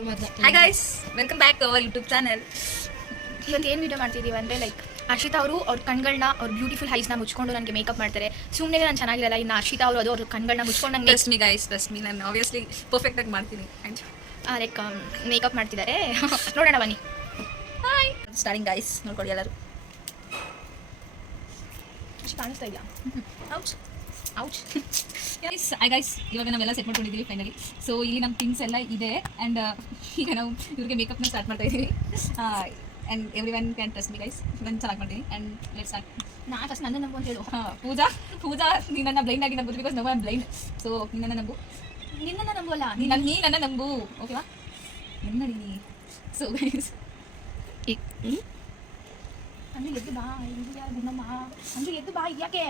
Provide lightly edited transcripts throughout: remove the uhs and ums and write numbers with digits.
Hi guys, welcome back to our YouTube channel. ಇವತ್ತು ಏನು video ಮಾಡ್ತಿದ್ದೀವಿ ಅಂದರೆ ಹರ್ಷಿತಾ ಅವರು ಅವ್ರ ಕಣ್ಗಳನ್ನ ಅವ್ರ ಬ್ಯೂಟಿಫುಲ್ ಹೈಸ್ನ ಮುಚ್ಕೊಂಡು ನನಗೆ ಮೇಕಪ್ ಮಾಡ್ತಾರೆ. ಸುಮ್ಮನೆ ನಾನು ಚೆನ್ನಾಗಿರಲ್ಲ, ಇನ್ನು ಹರ್ಷಿತಾ ಅವರು ಅವ್ರ ಕಣ್ಗಳನ್ನ ಮುಚ್ಕೊಂಡು ನಂಗೆ ಟ್ರಸ್ಟ್ ಮೀ ನಾನು ಆಬ್ವಿಯಸ್ಲಿ ಪರ್ಫೆಕ್ಟಾಗಿ ಮಾಡ್ತೀನಿ. ಮೇಕಪ್ ಮಾಡ್ತಿದ್ದಾರೆ. ನೋಡೋಣ ಬನ್ನಿ. ಹಾಯ್ ಸ್ಟಾರ್ಟಿಂಗ್ ಗೈಸ್, ನೋಡ್ಕೊಳ್ಳಿ ಎಲ್ಲರೂ. ಅಷ್ಟು ಕಾಣಿಸ್ತಾ ಇದೆಯಾ? ಔಚ್ ಗೈಸ್, ಇವಾಗ ನಾವೆಲ್ಲ ಸೆಟ್ ಮಾಡ್ಕೊಂಡಿದ್ದೀವಿ ಫೈನಲಿ. ಸೊ ಇಲ್ಲಿ ನಮ್ಮ ಥಿಂಗ್ಸ್ ಎಲ್ಲ ಇದೆ ಆ್ಯಂಡ್ ಈಗ ನಾವು ಇವ್ರಿಗೆ ಮೇಕಪ್ನ ಸ್ಟಾರ್ಟ್ ಮಾಡ್ತಾ ಇದ್ದೀವಿ. And every one can trust me guys, ನಾನು ಚೆನ್ನಾಗಿ ಮಾಡ್ತೀನಿ. And let's start. ನಾನು ಫಸ್ಟ್ ನನ್ನ ನಂಬು ಅಂತ ಹೇಳು. ಪೂಜಾ ನೀನು ನನ್ನ ಬ್ಲೈಂಡ್ ಆಗಿ ನಂಬೋದು, because no I am blind. So ನಿನ್ನನ್ನು ನಂಬು. ನಿನ್ನನ್ನು ನಂಬುವಲ್ಲ, ನೀ ನನ್ನ ನಂಬು, ಓಕೆವಾ? ನೋಡಿ. ಸೊ ಗೈಸ್ ಅಂದ್ರೆ ಎದ್ದು ಬಾ, ಇದು ಯಾರು ಗುಂಡಮ್ಮ ಅಂದ್ರೆ ಎದ್ದು ಬಾ, ಯಾಕೆ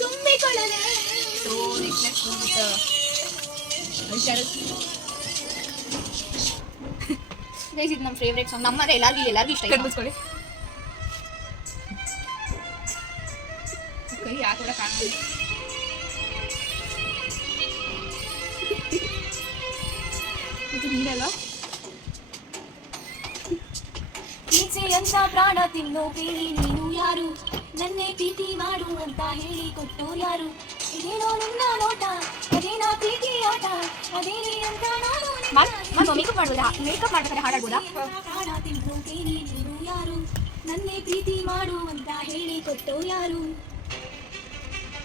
ತುಂಬಿಕೊಳ್ಳಲೆ. ಗೈಸ್ ಇದು ನಮ್ಮ ಫೇವ್ರೇಟ್ ಸಾಂಗ್, ನಮ್ಮದೇ ಎಲ್ಲರಿಗೂ ಇಷ್ಟ. ಕಟ್ಬಿಸ್ಕೊಳ್ಳಿ. ಕೈ ಯಾಕೆ ಕಾಣ್ತೀವಿ. ಇದು ನೀರಲ್ಲ, ಅಂತ ಪ್ರಾಣ ತಿನ್ನೋ ಪ್ರೀತಿ ನೀನು ಯಾರು, ನನ್ನೇ ಪ್ರೀತಿ ಮಾಡು ಅಂತ ಹೇಳಿ ಕೊಟ್ಟೋರು ಯಾರು, ಇದೇನೋ ನಿನ್ನ ನೋಟ, ಅದೇನೋ ಪ್ರೀತಿ ಆಟ, ಅದೇನೇ ಅಂತ ನಾನು ಮೇಕಪ್ ಮಾಡ್ಬೋದಾ? ಮೇಕಪ್ ಮಾಡ್ಬೇಕಾದ್ರೆ ಹಾಡಾಡ್ಬೋದಾ? ಪ್ರಾಣ ತಿನ್ನೋ ಪ್ರೀತಿ ನೀನು ಯಾರು, ನನ್ನೇ ಪ್ರೀತಿ ಮಾಡು ಅಂತ ಹೇಳಿ ಕೊಟ್ಟೋರು ಯಾರು.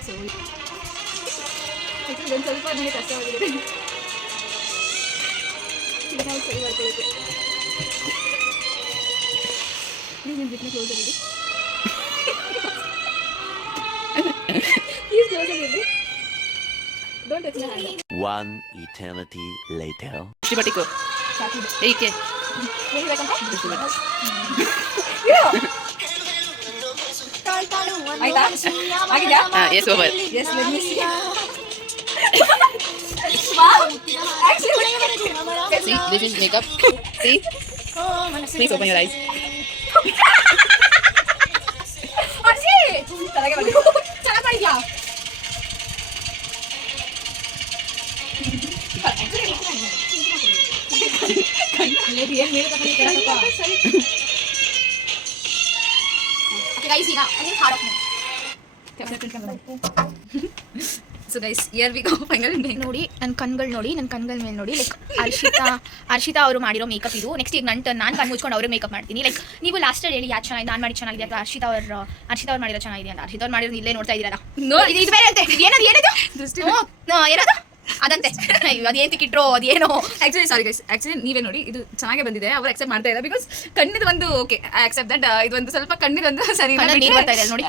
ಸೊ ಒಂದು ಸ್ವಲ್ಪ ನನಗೆ ಕಷ್ಟವಾಗಿದೆ. ಸರಿ ಬರ್ಕೊಳ್ಳಿ. ಪ್ಲೀಸ್ ನಿಮ್ಮ ಬಿಟ್ನ ಕ್ಲೋಸ್ ಆಗಿದೆ. ಪ್ಲೀಸ್ ಕ್ಲೋಸ್ ಆಗಿದೆ. Don't touch my hand. One eternity later. Simpatico. ¿Y qué? ಆಯ್ತಾ? ಆಗಿದೆಯಾ? Yes, over. Yes, let me see. See, this is makeup. See? Please open your eyes. ಚೆನ್ನಾಗಿ ಮಾಡಿದ್ಯಾ? So guys, here we go. Final ನೋಡಿ ನನ್ನ ಕಣ್ಗಳು ನೋಡಿ, ನನ್ನ ಕಣ್ಗಳ ಮೇಲೆ ನೋಡಿ. ಲೈಕ್ ಹರ್ಷಿತಾ ಅವರು ಮಾಡಿರೋ ಮೇಕಪ್ ಇದು. ನೆಕ್ಸ್ಟ್ ಈಗ ನಾನು ಕಣ್ಣು ಮುಚ್ಕೊಂಡು ಅವ್ರಿಗೆ ಮೇಕಪ್ ಮಾಡ್ತೀನಿ. ಲೈಕ್ ನೀವು ಲಾಸ್ಟಲ್ಲಿ ಹೇಳಿ ಯಾರು ಚೆನ್ನಾಗಿದೆ, ನಾನು ಮಾಡಿ ಚೆನ್ನಾಗಿದೆ ಅಥವಾ ಹರ್ಷಿತಾ ಅವ್ರು ಮಾಡಿರೋ ಚೆನ್ನಾಗಿದೆ ಅಂತ. ಹರ್ಷಿತಾ ಅವ್ರು ಮಾಡಿರೋದು ಇಲ್ಲೇ ನೋಡ್ತಾ ಇದ್ದೀರಲ್ಲ. ಇದು ಬೇರೆ ಅಂತೆ. ಏನಿದು ದೃಷ್ಟಿ ಏನದು ಅದಂತೆ. ಅದೇನು ತಿಕ್ಕಿಟ್ರೋ ಅದೇನೋ. ಆ್ಯಕ್ಚುಲಿ ಸಾರಿ ಗೈಸ್, ಆ್ಯಕ್ಚುಲಿ ನೀವೇ ನೋಡಿ, ಇದು ಚೆನ್ನಾಗೇ ಬಂದಿದೆ. ಅವ್ರು ಅಕ್ಸೆಪ್ಟ್ ಮಾಡ್ತಾ ಇಲ್ಲ, ಬಿಕಾಸ್ ಕಣ್ಣಿದ ಒಂದು ಓಕೆ ಅಕ್ಸೆಪ್ಟ್ ದಟ್. ಇದೊಂದು ಸ್ವಲ್ಪ ಕಣ್ಣಿದೊಂದು ಸರಿ ನೀರು ಬರ್ತಾ ಇದೆ ನೋಡಿ.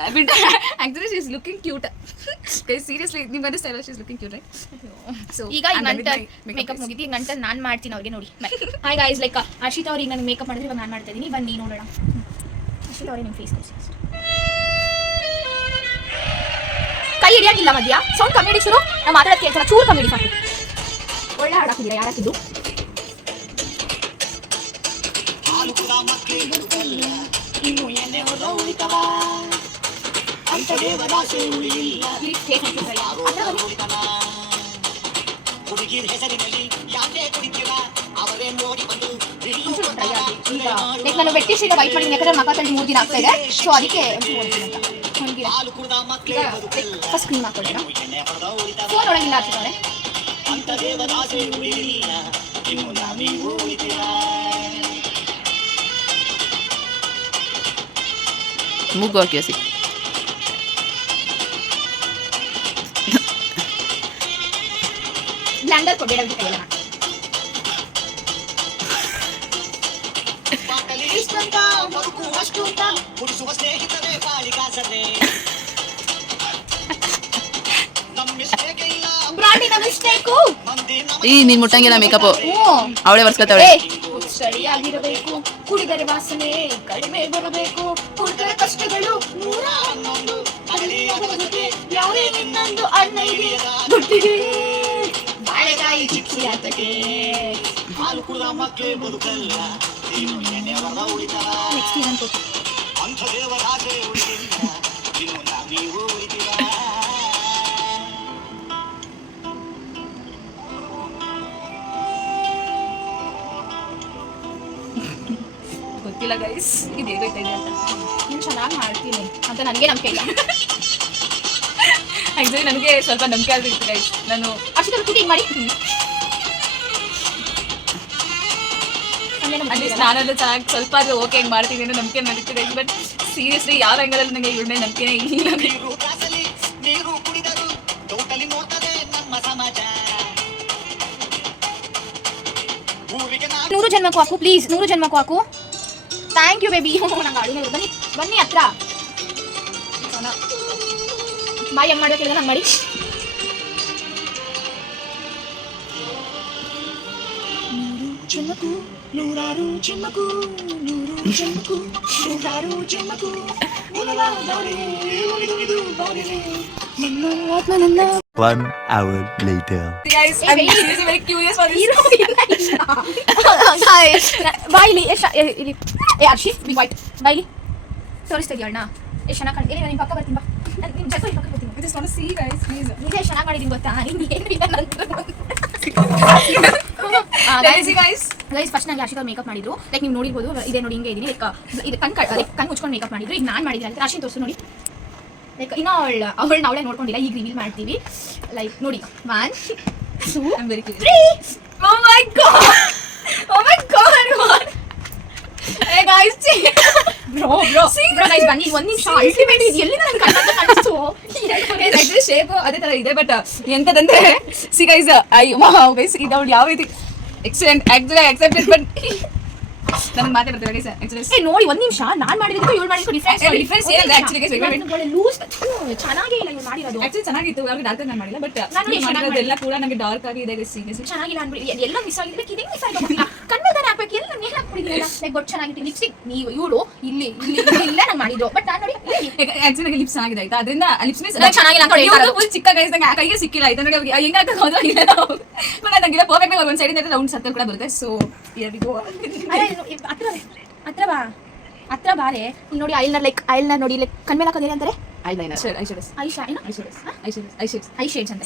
Actually she is looking cute guys, seriously ನಿಮ್ಗೆ ಅನಿಸ್ತಾ ಇಲ್ಲ? She is looking cute right? So ಈಗ ಮೇಕಪ್ ಮುಗಿದು ಈಗ ನಂತರ ನಾನು ಮಾಡ್ತೀನಿ ಅವ್ರಿಗೆ. ನೋಡಿ ಹಾಯ್ ಗೈಸ್, ಲೈಕ್ ಹರ್ಷಿತಾ ಅವ್ರಿಗೆ ನನಗೆ ಮೇಕಪ್ ಮಾಡಿದ್ರೆ ಇವಾಗ ನಾನು ಮಾಡ್ತಾ ಇದ್ದೀನಿ. ಬನ್ನಿ ನೋಡೋಣ. ಹರ್ಷಿತಾ ಅವ್ರಿಗೆ ನಿಮ್ಮ ಫೇಸ್ ತೋರಿಸಿ. ಕೈ ಹಿಡಿಯಾಗಿಲ್ಲ ಮಧ್ಯ, ಸೌಂಡ್ ಕಮ್ಮಿ ಇಡಿ. ಶುರು ನಾವು ಮಾತಾಡೋಕ್ಕೆ ಕೇಳ್ತಾರ, ಚೂರು ಕಮ್ಮಿ ಇಡಿ ಸಾಕು. ಒಳ್ಳೆ ಹಾಡಾಕಿದ್ದೀರಾ, ಯಾರಾಕಿದ್ದು? ನಾನು ಬೆಟ್ಟಿ ಸೀರೆ ವೈಟ್ ಮಾಡಿದ್ದೀನಿ, ಯಾಕಂದ್ರೆ ಮಕ್ಕ ತಂದು 3 ದಿನ ಆಗ್ತಾ ಇದೆ. ಸೊ ಅದಕ್ಕೆ ಫಸ್ಟ್ ಕ್ರೀಮ್ ಹಾಕೊಳ್ಳೋಣ. ಫೋನ್ ನೋಡಂಗಿಲ್ಲ ಆಗ್ತಿದ್ದಾರೆ. Mugo aquí así. ಬ್ಲ್ಯಾಂಡರ್ ಕೊಡಬೇಡ ಅಂತ ಕೈಯಲ್ಲ. ಈ ನೀನ್ ಮುಟ್ಟಂಗಿಲ್ಲ ಮೇಕಪ್, ಅವಳೇ ಬರ್ಸ್ಕೊತಾವಳೆ. ಸರಿಯಾಗಿರಬೇಕು, ಕುಡಿದರೆ ವಾಸನೆ ಕಡಿಮೆ ಬರಬೇಕು, ಕುಡಿದರೆ ಕಷ್ಟಗಳು ಯಾವುದೇ ಇನ್ನೊಂದು ಅನ್ನ ಇದೆ ಗುಟ್ಟಿಗೆ ಬಾಳೆಕಾಯಿ ಚಿಕ್ಕಿ ಆತಕ್ಕೆ ಹಾಲು ಕುಡಿದ ಮಕ್ಕಳೇ ಬದುಕಲ್ಲ. ನೆಕ್ಸ್ಟ್ ಸೀಸನ್ ಗೊತ್ತಿಲ್ಲ ಗೈಸ್ ಇದು ಹೇಗೈತೆ ಇದೆ ಅಂತ. ನೀನು ಚೆನ್ನಾಗಿ ಮಾಡ್ತೀನಿ ಅಂತ ನನಗೆ ನಂಬಿಕೆ ಇಲ್ಲ. ಆ್ಯಕ್ಚುಲಿ ನನಗೆ ಸ್ವಲ್ಪ ನಂಬಿಕೆ ಆದ್ರೂ ಇತ್ತು ಗೈಸ್. ನಾನು ಅಷ್ಟು ಕುಕಿಂಗ್ ಮಾಡಿ ಅಟ್ಲೀಸ್ಟ್ ನಾನಾದ್ರೂ ಚೆನ್ನಾಗಿ ಸ್ವಲ್ಪ ಆದ್ರೂ ಓಕೆ ಹೆಂಗೆ ಮಾಡ್ತೀನಿ ಅನ್ನೋ ನಂಬಿಕೆ ನಡೀತಿದೆ ಗೈಸ್. ಬಟ್ ಸೀರಿಯಸ್ಲಿ ಯಾವ ಆ್ಯಂಗಲಲ್ಲಿ ನನಗೆ ಇವ್ರ ಮೇಲೆ ನಂಬಿಕೆನೇ ಇಲ್ಲ. ನೂರು ಜನ್ಮಕ್ಕೂ ಹಾಕು ಪ್ಲೀಸ್, 100 ಜನ್ಮಕ್ಕೂ ಹಾಕು. Thank you baby. ನಂಗೆ ಅಡುಗೆ ಬನ್ನಿ ಬನ್ನಿ ಹತ್ರ ಬಾಯ್ ಹೆಂಗೆ ಮಾಡ್ಬೇಕಿಲ್ಲ ನಂಗೆ ಮಾಡಿ. ನೂರಾರು ಜನ್ಮಕ್ಕೂ One hour later. Guys, I'm seriously very curious for this. ಬಾಯಿಲಿ ಇಲ್ಲಿ ಅರ್ಷಿ ಬಿ ವೈಟ್ ಬಾಯಿಲಿ ತೋರಿಸ್ತಾ ಇದೆಯಣ್ಣ ಎಷ್ಟು ಚೆನ್ನಾಗಿ ಕಾಣಿದೆ. ನಿಮ್ಮ ಪಕ್ಕ ಬರ್ತೀನಿ ಬಾ, ನಿಮ್ಮ ಜೊತೆ ಪಕ್ಕ ಬರ್ತೀನಿ. I just want to see guys, please. ನಿಜ ಚೆನ್ನಾಗಿ ಮಾಡಿದ್ದೀನಿ ಗೊತ್ತಾ? ಇನ್ನೇನಿಲ್ಲ Guys. ಗೈಸ್ ಫಸ್ಟ್ ನನಗೆ ಆಶಿಕಾ ಮೇಕಪ್ ಮಾಡಿದ್ರು. ಲೈಕ್ ನೀವು ನೋಡಿರ್ಬೋದು, ಇದೇ ನೋಡಿ ಹಿಂಗೆ ಇದೀನಿ. ಲೈಕ್ ಇದು ಕಣ್ಣು ಮುಚ್ಕೊಂಡು ಮೇಕಪ್ ಮಾಡಿದ್ರು. ಈಗ ನಾನು ಮಾಡಿದ್ರೆ ಅಂತ ರಾಶಿ ತೋರಿಸು ನೋಡಿ. ಲೈಕ್ ಇನ್ನೂ ಅವಳನ್ನ ಅವಳೇ ನೋಡ್ಕೊಂಡಿಲ್ಲ, ಈಗ ರಿವೀಲ್ ಮಾಡ್ತೀವಿ. ಲೈಕ್ ನೋಡಿ 1 2 I'm very curious. 3. Oh my god, what? Hey guys, bro guys ಬನ್ನಿ ಒಂದು ನಿಮಿಷ. ಅಲ್ಟಿಮೇಟ್ ಇದು ಎಲ್ಲಿ ನನಗೆ ಕಣ್ಣಂತ ಕಾಣಿಸ್ತು. Actually shape ಅದೇ ತರ ಇದೆ, ಬಟ್ ಎಂತದಂದ್ರೆ ಸಿ ಗೈಸ್ ಗೈಸ್ ಇದು ಅವ್ಳು ಯಾವ ರೀತಿ ಎಕ್ಸಲೆಂಟ್ ಆಕ್ಚುಲಿ ಅಕ್ಸೆಪ್ಟೆಡ್. ಬಟ್ ನನಗೆ ಮಾತೇ ಬರ್ತಿಲ್ಲ ಗೈಸ್. ಆಕ್ಚುಲಿ ನೋಡಿ ಒಂದು ನಿಮಿಷ, ನಾನು ಮಾಡಿರೋದಕ್ಕೂ ಇವಳು ಮಾಡಿರೋದು ಡಿಫ್ರೆನ್ಸ್ ಏನಿದೆ ಆಕ್ಚುಲಿ ಗೈಸ್. ಲೂಸ್ ಚೆನ್ನಾಗೇ ಇಲ್ಲ ಇವಳು ಮಾಡಿರೋದು. ಆಕ್ಚುಲಿ ಚೆನ್ನಾಗಿತ್ತು, ಅವ್ರಿಗೆ ಡಾರ್ಕ್ ನಾನು ಮಾಡಿಲ್ಲ. ಬಟ್ ನಾನು ಎಷ್ಟು ಮಾಡಿರೋದೆಲ್ಲ ಕೂಡ ನನಗೆ ಡಾರ್ಕ್ ಆಗಿ ಇದೆ ಗೈಸ್. ಸೀರಿಯಸ್ಲಿ ಚೆನ್ನಾಗಿಲ್ಲ ಅನ್ಬಿಡಿ. ಎಲ್ಲ ಮಿಸ್ ಆಗಿದೆ, ಇದು ಮಿಸ್ ಆಗಿದೆ. ಕಣ್ಣಲ್ಲಿ ಹಾಕ್ಬೇಕು, ಎಲ್ಲ ನೇಲ್ ಹಾಕ್ಬಿಟ್ಟಿದ್ದೀರಲ್ಲ. ಲೈಕ್ ಗೊತ್ತು ಚೆನ್ನಾಗಿತ್ತು. ಲಿಪ್ಸ್ಟಿಕ್ ನೀವು ಇವಳು ಇಲ್ಲಿ ಇಲ್ಲ ನಾನು ಮಾಡಿದ್ದು, ಬಟ್ ನಾನು ನೋಡಿ ಆಕ್ಚುಲಿ ನನಗೆ ಲಿಪ್ಸ್ ಆಗಿದೆ ಆಯ್ತಾ, ಅದರಿಂದ ಲಿಪ್ಸ್ ಮೀನ್ಸ್ ಚೆನ್ನಾಗಿಲ್ಲ ಅಂತ ಹೇಳ್ತಾರೆ. ಫುಲ್ ಚಿಕ್ಕ ಗೈಸ್ ನಂಗೆ ಕೈಗೆ ಸಿಕ್ಕಿಲ್ಲ ಆಯ್ತಾ. ನನಗೆ ಹೆಂಗೆ ಹಾಕೋದು ಹೋದ್ರೆ ಇಲ್ಲ ನಾವು, ಬಟ್ ನನಗೆ ಪರ್ಫೆಕ್ಟ್ ಆಗಿ ಒಂದು ಸೈಡ್ ರೌಂಡ್ ಸರ್ಕಲ್ ಕೂಡ ಬರುತ್ತೆ. ಸೊ ಹತ್ರ ಬಾರೆ. ಇಲ್ಲಿ ನೋಡಿ ಐಲ್ನರ್ ನೋಡಿ, ಲೈಕ್ ಕಣ್ಮೇಲೆ ಹಾಕೋದೇನೆ ಅಂತಾರೆ ಐಲೈನರ್ ಐ ಶೇಡ್ಸ್ ಅಂತ.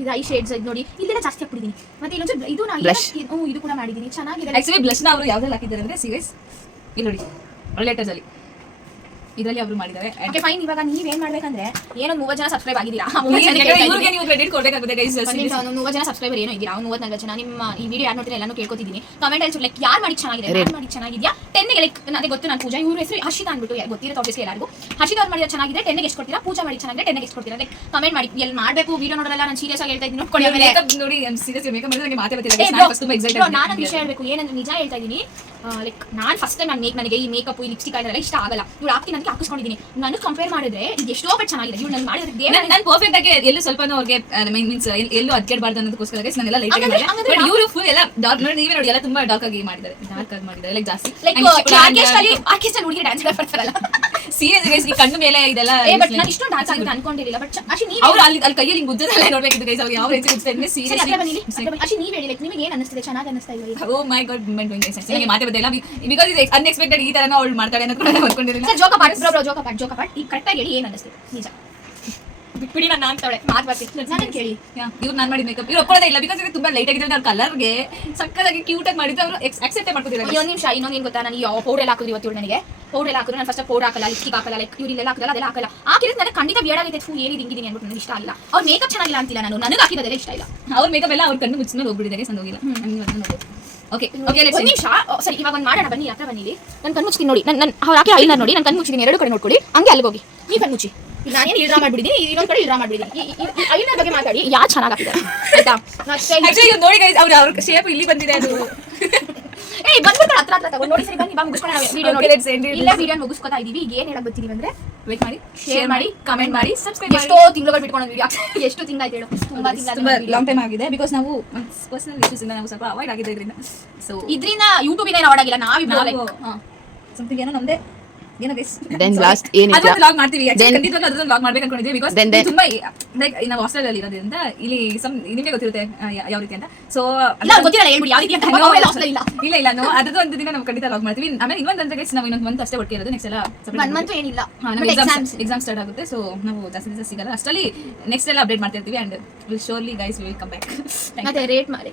ಇದು ಐ ಶೇಡ್ಸ್ ಇದು ನೋಡಿ, ಇಲ್ಲೆಲ್ಲ ಜಾಸ್ತಿ ಹಾಕ್ಬಿಟ್ಟಿದ್ದೀನಿ. ಮತ್ತೆ ಇಲ್ಲೊಂದು ಇದು ನಾನು ಇದು ಕೂಡ ಮಾಡಿದ್ದೀನಿ, ಚೆನ್ನಾಗಿದೆ. ಆಕ್ಚುಲಿ ಬ್ಲಶ್ ನ ಅವರು ಯಾವ್ದ್ರಲ್ಲಿ ಹಾಕಿದ್ದಾರೆ ಅಂದ್ರೆ ಸೀರಿಯಸ್ ಇಲ್ಲಿ ನೋಡಿ ಲೇಟರ್ಸ್ ಅಲ್ಲಿ ಇದರಲ್ಲಿ ಅವರು ಮಾಡಿದ್ದಾರೆ. Okay fine. ಇವಾಗ ನೀವೇನ್ ಮಾಡ್ಬೇಕಂದ್ರೆ ಏನೋ 30 ಜನ ಸಬ್ಸ್ಕ್ರೈಬ್ ಆಗಿದ್ದೀರಾ. ಇವ್ರಿಗೆ ನೀವು ಕ್ರೆಡಿಟ್ ಕೊಡಬೇಕಾಗುತ್ತೆ ಗೈಸ್. 30 ಜನ ಸಬ್ಸ್ಕ್ರೈಬರ್ ಏನೋ ಇದ್ದೀರಾ, 34 ಜನ. ನಿಮ್ಮ ಈ ವಿಡಿಯೋ ಯಾರು ನೋಡ್ತೀರಾ ಎಲ್ಲಾನು ಕೇಳ್ಕೊತಿದ್ದೀನಿ. ಕಮೆಂಟ್ ಅಲ್ಲಿ ಲೈಕ್ ಯಾರು ಮಾಡಿ ಚೆನ್ನಾಗಿದೆ, ಯಾರು ಮಾಡಿ ಚೆನ್ನಾಗಿದ್ಯಾ. 10 ಗೆ ಲೈಕ್ ನನಗೆ ಗೊತ್ತು, ನಾನು ಪೂಜಾ ಇವ್ರ ಹೆಸರು ಹರ್ಷಿತಾ ಅಂದ್ಬಿಟ್ಟು ಗೊತ್ತಿರುತ್ತೆ ಆಬ್ವಿಯಸ್ಲಿ ಎಲ್ಲರಿಗೂ. ಹರ್ಷಿತಾ ಅವ್ರು ಮಾಡಿದ್ರೆ ಚೆನ್ನಾಗಿದೆ 10 ಗೆ ಎಷ್ಟು ಕೊಡ್ತೀರಾ, ಪೂಜಾ ಮಾಡಿ ಚೆನ್ನಾಗಿದೆ 10 ಗೆ ಎಷ್ಟು ಕೊಡ್ತೀರಾ. ಲೈಕ್ ಕಮೆಂಟ್ ಮಾಡಿ. ಎಲ್ಲಿ ಮಾಡಬೇಕು ವಿಡಿಯೋ ನೋಡಲ್ಲ, ನಾನು ಸೀರಿಯಸ್ ಆಗಿ ಹೇಳ್ತಾ ಇದ್ದೀನಿ. ನೋಡ್ಕೊಳ್ಳಿ ಆಮೇಲೆ ನೋಡಿ ಸೀರಿಯಸ್ ಮೇಕಪ್ ಮಾಡಿದ್ರೆ ನನಗೆ ಮಾತೇ ಬರ್ತಿಲ್ಲ. ನಾನು ಫಸ್ಟ್ ತುಂಬಾ ಎಕ್ಸೈಟೆಡ್. ನಾನು ವಿಷಯ ಹೇಳ್ಬೇಕು ಏನಂದ್ರೆ ನಿಜ ಹೇಳ್ತಾ ಇದ್ದೀನಿ. ಲೈಕ್ ನಾನು ಫಸ್ಟ್ ಟೈಮ್ ನನಗೆ ಈ ಮೇಕಪ್ ಈ ಲಿಪ್ಸ್ಟಿಕ್ ಎಲ್ಲ ಇಷ್ಟ ಆಗಲ್ಲ. ಇವ್ಳು ಹಾಕ್ತೀನಿ ಅಂತ ಹಾಕಿಸ್ಕೊಂಡಿದ್ದೀನಿ. ನಾನು ಕಂಪೇರ್ ಮಾಡಿದ್ರೆ ಇದು ಎಷ್ಟೋ ಬಟ್ ಚೆನ್ನಾಗಿದೆ. ಇವ್ಳು ನಾನು ಮಾಡಿದ್ರೆ ನಾನು ಪರ್ಫೆಕ್ಟ್ ಆಗಿ ಎಲ್ಲೂ ಸ್ವಲ್ಪ ಅವ್ರಿಗೆ ಮೀನ್ಸ್ ಎಲ್ಲೂ ಅದ್ಗೆಡಬಾರ್ದು ಅನ್ನೋದಕ್ಕೋಸ್ಕರ ಗೈಸ್ ನಾನೆಲ್ಲ ಲೈಟ್ ಆಗಿ ಮಾಡಿದೆ. ಬಟ್ ಇವರು ಫುಲ್ ಎಲ್ಲ ಡಾರ್ಕ್ ನೋಡಿ, ನೀವೇ ನೋಡಿ ಎಲ್ಲ ತುಂಬಾ ಡಾರ್ಕ್ ಆಗಿ ಮಾಡಿದ್ದಾರೆ, ಡಾರ್ಕ್ ಆಗಿ ಮಾಡಿದ್ದಾರೆ. ಲೈಕ್ ಜಾಸ್ತಿ ಆರ್ಕೆಸ್ಟ್ರಾ ಹುಡುಗಿ ಡ್ಯಾನ್ಸ್ ಬರ್ತಾರಲ್ಲ, ಸೀರಿಯಸ್ ಗೈಸ್ ಈ ಕಣ್ಣು ಮೇಲೆ ಇದೆಲ್ಲ. ಬಟ್ ನಾನು ಇಷ್ಟೊಂದು ಡ್ಯಾನ್ಸ್ ಆಗುತ್ತೆ ಅನ್ಕೊಂಡಿರಲಿಲ್ಲ. ಬಟ್ ಅಶಿ ನೀವು ಅವ್ರು ಅಲ್ಲಿ ಕೈಯಲ್ಲಿ ಗುಜ್ಜದಲ್ಲ ನೋಡ್ಬೇಕಿತ್ತು ಗೈಸ್. ಅವ್ರು ಯಾವ ರೀತಿ ಗುಜ್ತಾ ಇದ್ರೆ ಸೀರಿಯಸ್ ಅಶಿ ನೀವು ಹೇಳಿ, ಲೈಕ್ ನಿಮಗೆ ಏನು ಅನಿಸ್ತಿದೆ, ಚೆನ್ನಾಗಿ ಅನಿಸ್ತಾ ಇಲ್ಲ? ಓ ಮೈ ಗಾಡ್ ಮೂಮೆಂಟ್ ಗೋಯಿಂಗ್ ಗೈಸ್. ನನಗೆ ಮಾತೇ ಬರ್ತಿಲ್ಲ ಬಿಕಾಸ್ ಇದು ಅನ್ಎಕ್ಸ್ಪೆಕ್ಟೆಡ್ ಈ ತರನ ಅವಳು ಮಾಡ್ತಾಳೆ ಅನ್ನೋದು ಕೂಡ ನಾನು ಅನ್ಕೊಂಡಿರಲಿಲ್ಲ. ಸರ್ ಜೋಕ ಪಾರ್ಟ್ ಈಗ ಕರೆಕ್ಟಾಗಿ ಹೇಳಿ ಏನು ಅನಿಸ್ತಿದೆ ನಿಜ ಬಿಟ್ಬಿಡಿ. ನಾನು ಅಂತವಳೆ ಮಾತು ಬರ್ತೀನಿ ನಾನು ಕೇಳಿ. ಇವ್ರು ನಾನು ಮಾಡಿದ ಮೇಕಪ್ ಇವ್ರು ಒಪ್ಪೋದೇ ಇಲ್ಲ ಬಿಕಾಸ್ ಇದು ತುಂಬಾ ಲೈಟ್ ಆಗಿದೆ. ಅವ್ರ ಕಲರ್ಗೆ ಸಕ್ಕದಾಗಿ ಕ್ಯೂಟ್ ಆಗಿ ಮಾಡಿದ್ದು ಅವರು ಅಕ್ಸೆಪ್ಟ್ ಮಾಡ್ಕೊತಿದ್ದಾರೆ. ಇನ್ನೊಂದು ನಿಮಿಷ, ಇನ್ನೊಂದು ಏನು ಗೊತ್ತಾ, ನಾನು ಯಾವ ಪೌಡರ್ ಎಲ್ಲ ಹಾಕಿದ್ರಿ ಇವತ್ತು ನನಗೆ ಪೌಡರ್ ಎಲ್ಲ ಹಾಕಿದ್ರು. ನಾನು ಫಸ್ಟ್ ಪೌಡರ್ ಹಾಕಲ್ಲ, ಲಿಪ್ಸ್ಟಿಕ್ ಹಾಕಲ್ಲ, ಲೈಕ್ ಇವ್ರು ಇಲ್ಲೆಲ್ಲ ಹಾಕಲ್ಲ, ಅದೆಲ್ಲ ಹಾಕಲ್ಲ. ಹಾಕಿದ್ರೆ ನನಗೆ ಖಂಡಿತ ಬೇಡ ಆಗೈತೆ. ಫುಲ್ ಏನಿದೆ ಹಿಂಗಿದ್ದೀನಿ ಅನ್ಬಿಟ್ಟು ನನಗೆ ಇಷ್ಟ ಆಗಿಲ್ಲ. ಅವ್ರ ಮೇಕಪ್ ಚೆನ್ನಾಗಿಲ್ಲ ಅಂತಿಲ್ಲ, ನನಗೆ ಹಾಕಿರೋದೆಲ್ಲ ಇಷ್ಟ ಇಲ್ಲ. ಅವ್ರ ಮೇಕಪ್ ಎಲ್ಲ ಅವ್ರ ಕಣ್ಣು ಮುಚ್ಚಿದ್ಮೇಲೆ ಹೋಗ್ಬಿಟ್ಟಿದ್ದಾರೆ, ಸಂದ ಹೋಗಿಲ್ಲ. ಓಕೆ ಒಂದು ನಿಮಿಷ ಸರಿ, ಇವಾಗ ಒಂದು ಮಾಡೋಣ ಬನ್ನಿ, ಹತ್ರ ಬನ್ನಿ. ನಾನು ಕಣ್ಣು ಮುಚ್ತೀನಿ ನೋಡಿ, ನಾನು ಅವ್ರು ಹಾಕಿ ಐಲೈನರ್ ನೋಡಿ, ನಾನು ಕಣ್ಣು ಮುಚ್ಚಿದ್ದೀನಿ. ಎರಡು ಕಡೆ ನೋಡ್ಕೊಳ್ಳಿ, ಹಂಗೆ ಅಲ್ಲಿಗೆ ಹೋಗಿ ನೀವು ಕಣ್ಣು ಮುಚ್ಚಿ. ನಾನೇನು ಇಲ್ರಾ ಮಾಡ್ಬಿಟ್ಟಿದ್ದೀನಿ, ಇನ್ನೊಂದು ಕಡೆ ಇಲ್ರಾ ಮಾಡ್ಬಿಟ್ಟಿದ್ದೀನಿ. ಐಲೈನರ್ ಬಗ್ಗೆ ಮಾತಾಡಿ, ಯಾರು ಚೆನ್ನಾಗಿ ಹಾಕಿದ್ದಾರೆ ಆಯ್ತಾ. ನೋಡಿ ಗೈಸ್ ಅವ್ರ ಶೇಪ್ ಇಲ್ಲಿ ಬಂದಿದೆ. ಅದು ಬಂದ್ಬಿಟ್ಟು ಹತ್ರ ತಗೊಂಡು ನೋಡಿ. ಸರಿ ಬನ್ನಿ ಬಾ ಮುಗಿಸ್ಕೊಳ್ಳೋಣ ವಿಡಿಯೋ ನೋಡಿ. ಇಲ್ಲ ವಿಡಿಯೋ ಮುಗಿಸ್ಕೊತಾ ಇದೀವಿ. ಈಗ ಏನು ಹೇಳಕ್ ಬರ್ತೀವಿ ಅಂದ್ರೆ ವೇಟ್ ಮಾಡಿ, ಶೇರ್ ಮಾಡಿ, ಕಮೆಂಟ್ ಮಾಡಿ, ಸಬ್ಸ್ಕ್ರೈಬ್ ಮಾಡಿ. ಎಷ್ಟೋ ತಿಂಗಳು ಬಿಟ್ಕೊಂಡು ವಿಡಿಯೋ ಎಷ್ಟು ತಿಂಗಳಾಯ್ತು ಹೇಳು? ತುಂಬಾ ಲಾಂಗ್ ಟೈಮ್ ಆಗಿದೆ ಬಿಕಾಸ್ ನಾವು ಪರ್ಸನಲ್ ಇಶ್ಯೂಸ್ ಇಂದ ನಾವು ಸ್ವಲ್ಪ ಅವಾಯ್ಡ್ ಆಗಿದೆ ಇದರಿಂದ. ಸೊ ಇದರಿಂದ ಯೂಟ್ಯೂಬ್ ಇಂದ ಅವಾಯ್ಡ್ ಆಗಿಲ್ಲ, ನಾವಿಬ್ರು ಲೈಕ್ ಸಮಥಿಂಗ್ ಏನೋ ನಮ್ದೇ ಏನೋ ಗೈಸ್ Then last ಏನಿಲ್ಲ. ಅದೊಂದು vlog ಮಾಡ್ತೀವಿ Then- ಖಂಡಿತವಾಗ್ಲೂ ಅದೊಂದು vlog ಮಾಡ್ಬೇಕು ಅನ್ಕೊಂಡಿದ್ದೀವಿ ಬಿಕಾಸ್ Then- ತುಂಬಾ ಲೈಕ್ ನಾವು ಹಾಸ್ಟೆಲ್ ಅಲ್ಲಿ ಇರೋದ್ರಿಂದ ಇಲ್ಲಿ ನಿಮಗೆ ಗೊತ್ತಿರುತ್ತೆ ಯಾವ ರೀತಿ ಅಂತ ಸೊ ಗೊತ್ತಿರಲ್ಲ ಹೇಳ್ಬಿಡಿ ಯಾವ ರೀತಿ ಅಂತ ಇಲ್ಲ ಇಲ್ಲ ನೋ ಅದದ್ದು ಒಂದು ದಿನ ನಾವು ಖಂಡಿತ vlog ಮಾಡ್ತೀವಿ ಆಮೇಲೆ ಇನ್ನೊಂದು ಗೈಸ್ ನಾವು ಇನ್ನೊಂದು ಮಂತ್ ಅಷ್ಟೇ ಒಟ್ಟಿಗೆ ಇರೋದು ನೆಕ್ಸ್ಟ್ ಎಲ್ಲ ಒನ್ ಮಂತ್ ಏನಿಲ್ಲ ಎಕ್ಸಾಮ್ ಸ್ಟಾರ್ಟ್ ಆಗುತ್ತೆ ಸೊ ನಾವು ಜಾಸ್ತಿ ದಿವಸ ಸಿಗಲ್ಲ ಅಷ್ಟರಲ್ಲಿ ನೆಕ್ಸ್ಟ್ ಎಲ್ಲ ಅಪ್ಡೇಟ್ ಮಾಡ್ತಿರ್ತೀವಿ and will surely guys will come back ಮತ್ತೆ ರೇಟ್ ಮಾಡಿ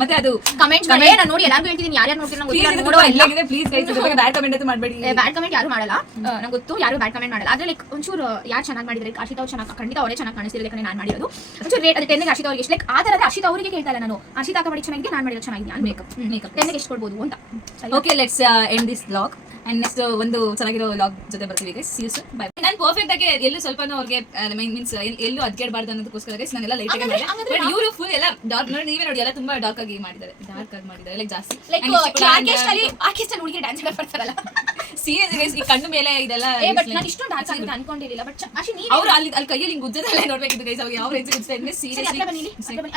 ಮತ್ತೆ ಅದು ಕಮೆಂಟ್ಸ್ ಮಾಡಿ ನಾನು ನೋಡಿ ಎಲ್ಲರಿಗೂ ಹೇಳ್ತಿದ್ದೀನಿ ಯಾರು ನೋಡ್ತೀರಾ ನಂಗೆ ಗೊತ್ತಿಲ್ಲ ಪ್ಲೀಸ್ ಗೈಸ್ ಬ್ಯಾಡ್ ಕಮೆಂಟ್ ಅಂತ ಮಾಡಬೇಡಿ ಬ್ಯಾಡ್ ಕಮೆಂಟ್ ಯಾರು ಮಾಡಲ್ಲ ನಂಗೆ ಗೊತ್ತು ಯಾರು ಬ್ಯಾಡ್ ಕಮೆಂಟ್ ಮಾಡಲ್ಲ ಆದ್ರೆ ಲೈಕ್ ಒಂಚೂರು ಯಾರು ಚೆನ್ನಾಗಿ ಮಾಡಿದ್ರೆ ಆಶಿತಾ ಅವ್ರು ಚೆನ್ನಾಗಿ ಖಂಡಿತ ಅವರೇ ಚೆನ್ನಾಗಿ ಕಾಣಿಸ್ತಿರೋದಕ್ಕೆ ನಾನು ಮಾಡಿರೋದು ಒಂಚೂರು ರೇಟ್ ಅದು 10 ಗೆ ಆಶಿತಾ ಅವ್ರಿಗೆ ಎಷ್ಟು ಲೈಕ್ ಆ ಥರ ಆಶಿತಾ ಅವರಿಗೆ ಕೇಳ್ತಾ ಇಲ್ಲ ನಾನು ಆಶಿತಾ ಅಕ್ಕ ಮಾಡಿ ಚೆನ್ನಾಗಿದೆ ನಾನು ಮಾಡಿರೋದು ಚೆನ್ನಾಗಿದೆ ನಾನು ಮೇಕಪ್ 10 ಗೆ ಎಷ್ಟು ಕೊಡ್ಬೋದು ಅಂತ okay let's end this vlog and next ಒಂದು ಚೆನ್ನಾಗಿರೋ ವ್ಲಾಗ್ ಜೊತೆ ಬರ್ತೀವಿ guys see you soon bye ನಾನು ಪರ್ಫೆಕ್ಟ್ ಆಗಿ ಎಲ್ಲೂ ಸ್ವಲ್ಪನೂ ಅವ್ರಿಗೆ ಮೀನ್ಸ್ ಎಲ್ಲೂ ಅದ್ಗೇಡಬಾರ್ದು ಅನ್ನೋದಕ್ಕೋಸ್ಕರ ಗೈಸ್ ನಾನೆಲ್ಲ ಲೈಟ್ ಆಗಿ ಮಾಡಿದೆ ಬಟ್ ಇವರು ಫುಲ್ ಎಲ್ಲ ಡಾರ್ಕ್ ನೋಡಿ ನೀವೇ ನೋಡಿ ಎಲ್ಲ ತುಂಬಾ ಡಾರ್ಕ್ ಆಗಿ ಮಾಡಿದ್ದಾರೆ ಲೈಕ್ ಜಾಸ್ತಿ ಲೈಕ್ ಆರ್ಕೆಸ್ಟ್ರಾ ಹುಡುಗಿ ಡ್ಯಾನ್ಸ್ ಮಾಡ್ತಾರಲ್ಲ ಸೀರಿಯಸ್ ಗೈಸ್ ಈ ಕಣ್ಣು ಮೇಲೆ ಇದೆಲ್ಲ ಬಟ್ ನಾನು ಇಷ್ಟೊಂದು ಡ್ಯಾನ್ಸ್ ಆಗುತ್ತೆ ಅನ್ಕೊಂಡಿರಲಿಲ್ಲ ಬಟ್ ಅಶಿ ನೀವು ಅವ್ರು ಅಲ್ಲಿ ಕೈಯಲ್ಲಿ ಹಿಂಗ್ ಗುಜ್ಜದಲ್ಲೇ ನೋಡ್ಬೇಕಿತ್ತು ಗೈಸ್ ಅವ್ರು ಯಾವ ರೇಂಜ್ ಗುಜ್ಜಾ ಇದ್ರೆ ಸೀರಿಯಸ್ಲಿ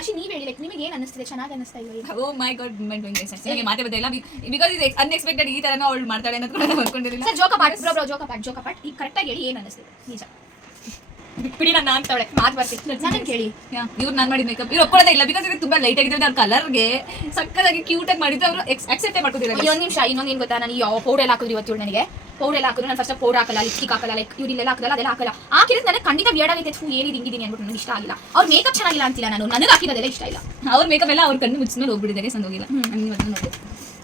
ಅಶಿ ನೀವು ಹೇಳಿ ಲೈಕ್ ನಿಮಗೆ ಏನು ಅನಿಸ್ತಿದೆ ಚೆನ್ನಾಗಿ ಅನಿಸ್ತಾ ಇಲ್ಲ ಓ ಮೈ ಗಾಡ್ ಮೈಂಡ್ ಗೋಯಿಂಗ್ ಗೈಸ್ ನನಗೆ ಮಾತೇ ಬರ್ತಾ ಇಲ್ಲ ಬಿಕಾಸ್ ಇದು ಅನ್ಎಕ್ಸ್ಪೆಕ್ಟೆಡ್ ಈ ತರನೂ ಅವಳು ಮಾಡ್ತಾಳೆ ಅನ್ನೋದು ನಾನು ಅನ್ಕೊಂಡಿರಲಿಲ್ಲ ಸರ್ ಜೋಕ ಪಾಟ್ ಈಗ ಕರೆಕ್ಟಾಗಿ ಹೇಳಿ ಏನು ಅನಿಸ್ತಿದೆ ನಿಜ ಬಿಡಿ ನನ್ನ ಅಂತವಳೆ ಮಾತು ಬರ್ತೀನಿ ನಾನು ಕೇಳಿ ಇವ್ರು ನಾನು ಮಾಡಿದ ಮೇಕಪ್ ಇವ್ರು ಒಪ್ಕೊಳ್ಳೋದೇ ಇಲ್ಲ ಬಿಕಾಸ್ ಇದು ತುಂಬಾ ಲೈಟ್ ಆಗಿದೆ ಅವ್ರ ಕಲರ್ಗೆ ಸಕ್ಕದಾಗಿ ಕ್ಯೂಟ್ ಆಗಿ ಮಾಡಿದ್ರೆ ಅವರು ಅಕ್ಸೆಪ್ಟೇ ಮಾಡ್ಕೋದಿಲ್ಲ ಇನ್ನೊಂದು ನಿಮಿಷ ಇನ್ನೊಂದು ಏನು ಗೊತ್ತಾ ನಾನು ಯಾವ ಪೌಡರ್ ಎಲ್ಲ ಹಾಕಿದ್ರಿ ಇವತ್ತು ನನಗೆ ಪೌಡರ್ ಎಲ್ಲ ಹಾಕಿದ್ರು ನಾನು ಫಸ್ಟ್ ಪೌಡರ್ ಹಾಕಲ್ಲ ಲಿಪ್ಸ್ಟಿಕ್ ಹಾಕಲ್ಲ ಲೈಕ್ ಇವ್ರಿಲ್ಲ ಹಾಕಲ್ಲ ಅದೆಲ್ಲ ಹಾಕಲ್ಲ ಹಾಕಿದ್ರೆ ನನಗೆ ಖಂಡಿತ ವಿಯರ್ಡ್ ಆಗೈತೆ ಥೂ ಏನಿದೆ ಹಿಂಗಿದ್ದೀನಿ ಅಂದ್ಬಿಟ್ಟು ನನಗೆ ಇಷ್ಟ ಆಗಿಲ್ಲ ಅವ್ರ ಮೇಕಪ್ ಚೆನ್ನಾಗಿಲ್ಲ ಅಂತಿಲ್ಲ ನಾನು ನನಗೆ ಹಾಕಿರೋದೆಲ್ಲ ಇಷ್ಟ ಇಲ್ಲ ಅವ್ರ ಮೇಕಪ್ ಎಲ್ಲ ಅವ್ರ ಕಣ್ಣು ಮುಚ್ಚಿದ್ಮೇಲೆ ಹೋಗ್ಬಿಟ್ಟಿದ್ದಾರೆ ಸಂದ ಹೋಗಿಲ್ಲ ನೋಡಿ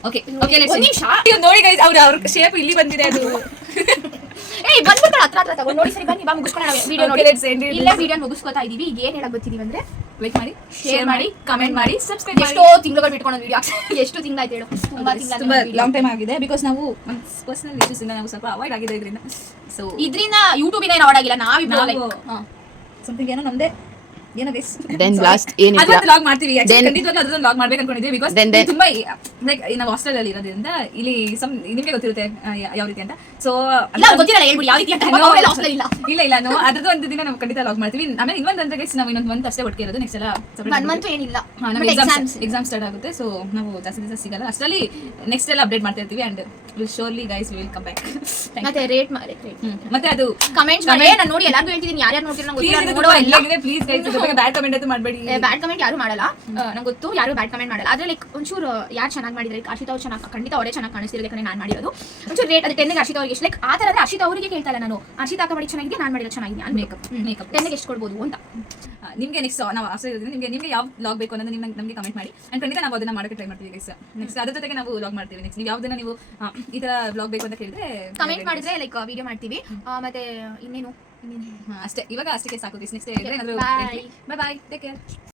ಓಕೆ ಓಕೆ ಒಂದು ನಿಮಿಷ ನೋಡಿ ಗೈಸ್ ಅವ್ರ ಶೇಪ್ ಇಲ್ಲಿ ಬಂದಿದೆ ಅದು ಏಯ್ ಬಂದ್ಬಿಟ್ಟು ಹತ್ರ ತಗೊಂಡು ನೋಡಿ ಸರಿ ಬನ್ನಿ ಬಾ ಮುಗಿಸ್ಕೊಳ್ಳೋಣ ವಿಡಿಯೋ ನೋಡಿ let's end it. ಇಲ್ಲೇ ವಿಡಿಯೋ ಮುಗಿಸ್ಕೊತಾ ಇದೀವಿ ಈಗ ಏನು ಹೇಳಕ್ ಬರ್ತಿದೀವಿ ಅಂದ್ರೆ ಲೈಕ್ ಮಾಡಿ ಶೇರ್ ಮಾಡಿ ಕಮೆಂಟ್ ಮಾಡಿ ಸಬ್ಸ್ಕ್ರೈಬ್ ಮಾಡಿ ಎಷ್ಟೋ ತಿಂಗಳು ಬಿಟ್ಕೊಂಡು ವಿಡಿಯೋ ಎಷ್ಟು ತಿಂಗಳಾಯ್ತು ಹೇಳು ತುಂಬಾ ತುಂಬಾ ತಿಂಗಳ ಲಾಂಗ್ ಟೈಮ್ ಆಗಿದೆ ಬಿಕಾಸ್ ನಾವು ಪರ್ಸನಲ್ ಇಶ್ಯೂಸ್ ಇಂದ ನಾವು ಸ್ವಲ್ಪ ಅವಾಯ್ಡ್ ಆಗಿದೆ ಇದರಿಂದ ಸೊ ಇದರಿಂದ ಯೂಟ್ಯೂಬ್ ಇಂದ ಏನು ಆಗಿಲ್ಲ ನಾವಿಬ್ರು ಲೈಕ್ ಸಮಥಿಂಗ್ ಏನೋ ನಮ್ದೆ ಏನೋ ಗೈಸ್ Then last ಏನಿಲ್ಲ. ಅದೊಂದು ವ್ಲಾಗ್ ಮಾಡ್ತೀವಿ Then- ಖಂಡಿತವಾಗ್ಲೂ ಅದೊಂದು ವ್ಲಾಗ್ ಮಾಡ್ಬೇಕು ಅನ್ಕೊಂಡಿದ್ದೀವಿ ಬಿಕಾಸ್ Then- ತುಂಬಾ ಲೈಕ್ ನಾವು ಹಾಸ್ಟೆಲ್ ಅಲ್ಲಿ ಇರೋದ್ರಿಂದ ಇಲ್ಲಿ ನಿಮಗೆ ಗೊತ್ತಿರುತ್ತೆ ಯಾವ ರೀತಿ ಅಂತ ಸೊ ಇಲ್ಲ ಗೊತ್ತಿರಲ್ಲ ಹೇಳ್ಬಿಡಿ ಯಾವ ರೀತಿ ಅಂತ ಹಾಸ್ಟೆಲ್ ಇಲ್ಲ ಇಲ್ಲ ನೋ ಅದರದ್ದು ಒಂದು ದಿನ ನಾವು ಖಂಡಿತ ಲಾಗ್ ಮಾಡ್ತೀವಿ ಆಮೇಲೆ ಇನ್ನೊಂದು ಗೈಸ್ ನಾವು ಇನ್ನೊಂದು ಮಂತ್ ಅಷ್ಟೇ ಒಟ್ಟಿಗೆ ಇರೋದು ನೆಕ್ಸ್ಟ್ ಎಲ್ಲ ಒನ್ ಮಂತ್ ಏನಿಲ್ಲ ಎಕ್ಸಾಮ್ ಸ್ಟಾರ್ಟ್ ಆಗುತ್ತೆ ಸೊ ನಾವು ಜಾಸ್ತಿ ದಿವಸ ಸಿಗಲ್ಲ ಅಷ್ಟರಲ್ಲಿ ನೆಕ್ಸ್ಟ್ ಎಲ್ಲ ಅಪ್ಡೇಟ್ ಮಾಡ್ತಿರ್ತೀವಿ and will surely guys will come back ಮತ್ತೆ ರೇಟ್ ಮಾಡಿ ಮತ್ತೆ ಅದು ಕಮೆಂಟ್ಸ್ ಮಾಡಿ ನಾನು ನೋಡಿ ಎಲ್ಲರಿಗೂ ಹೇಳ್ತಿದ್ದೀನಿ ಯಾರು ನೋಡ್ತೀರಾ ನಂಗೆ ಗೊತ್ತಿಲ್ಲ ಪ್ಲೀಸ್ ಗೈಸ್ ಬ್ಯಾಡ್ ಕಮೆಂಟ್ ಅಂತ ಮಾಡಬೇಡಿ ಬ್ಯಾಡ್ ಕಮೆಂಟ್ ಯಾರು ಮಾಡಲ್ಲ ನಂಗೆ ಗೊತ್ತು ಯಾರು ಬ್ಯಾಡ್ ಕಮೆಂಟ್ ಮಾಡಲ್ಲ ಆದ್ರೆ ಲೈಕ್ ಒಂಚೂರು ಯಾರು ಚೆನ್ನಾಗಿ ಮಾಡಿದ್ರೆ ಆಶಿತಾ ಅವ್ರು ಚೆನ್ನಾಗಿ ಖಂಡಿತ ಅವರೇ ಚೆನ್ನಾಗಿ ಕಾಣಿಸ್ತಿರೋದಕ್ಕೆ ನಾನು ಮಾಡಿರೋದು ಒಂಚೂರು ರೇಟ್ ಅದು 10 ಗೆ ಆಶಿತಾ ಅವ್ರಿಗೆ ಎಷ್ಟು ಲೈಕ್ ಆ ಥರ ಆಶಿತಾ ಅವರಿಗೆ ಕೇಳ್ತಾ ಇಲ್ಲ ನಾನು ಆಶಿತಾ ಅಕ್ಕ ಮಾಡಿ ಚೆನ್ನಾಗಿದೆ ನಾನು ಮಾಡಿರೋದು ಚೆನ್ನಾಗಿದೆ ನಾನು ಮೇಕಪ್ 10 ಗೆ ಎಷ್ಟು ಕೊಡ್ಬೋದು ಅಂತ ನಿಮಗೆ ನೆಕ್ಸ್ಟ್ ನಾವು ಆಸೆ ಇರೋದ್ರಿಂದ ನಿಮಗೆ ಯಾವ ಲಾಗ್ ಬೇಕು ಅನ್ನೋದು ನಮಗೆ ಕಮೆಂಟ್ ಮಾಡಿ ಅಂಡ್ ಖಂಡಿತ ನಾವು ಅದನ್ನ ಮಾಡೋಕ್ಕೆ ಟ್ರೈ ಮಾಡ್ತೀವಿ ಗೈಸ್ ನೆಕ್ಸ್ಟ್ ಅದ್ರ ಜೊತೆಗೆ ನಾವು ಲಾಗ್ ಮಾಡ್ತೀವಿ ನೆಕ್ಸ್ಟ್ ನೀವು ಯಾವ್ದನ್ನ ನೀವು ಈ ತರ ಬ್ಲಾಗ್ ಬೇಕು ಅಂತ ಕೇಳಿದ್ರೆ ಕಮೆಂಟ್ ಮಾಡಿದ್ರೆ ಲೈಕ್ ವಿಡಿಯೋ ಮಾಡ್ತೀವಿ ಮತ್ತೆ ಇನ್ನೇನು ಅಷ್ಟೇ ಇವಾಗ ಅಷ್ಟಕ್ಕೆ ಸಾಕು next Bye. Bye take care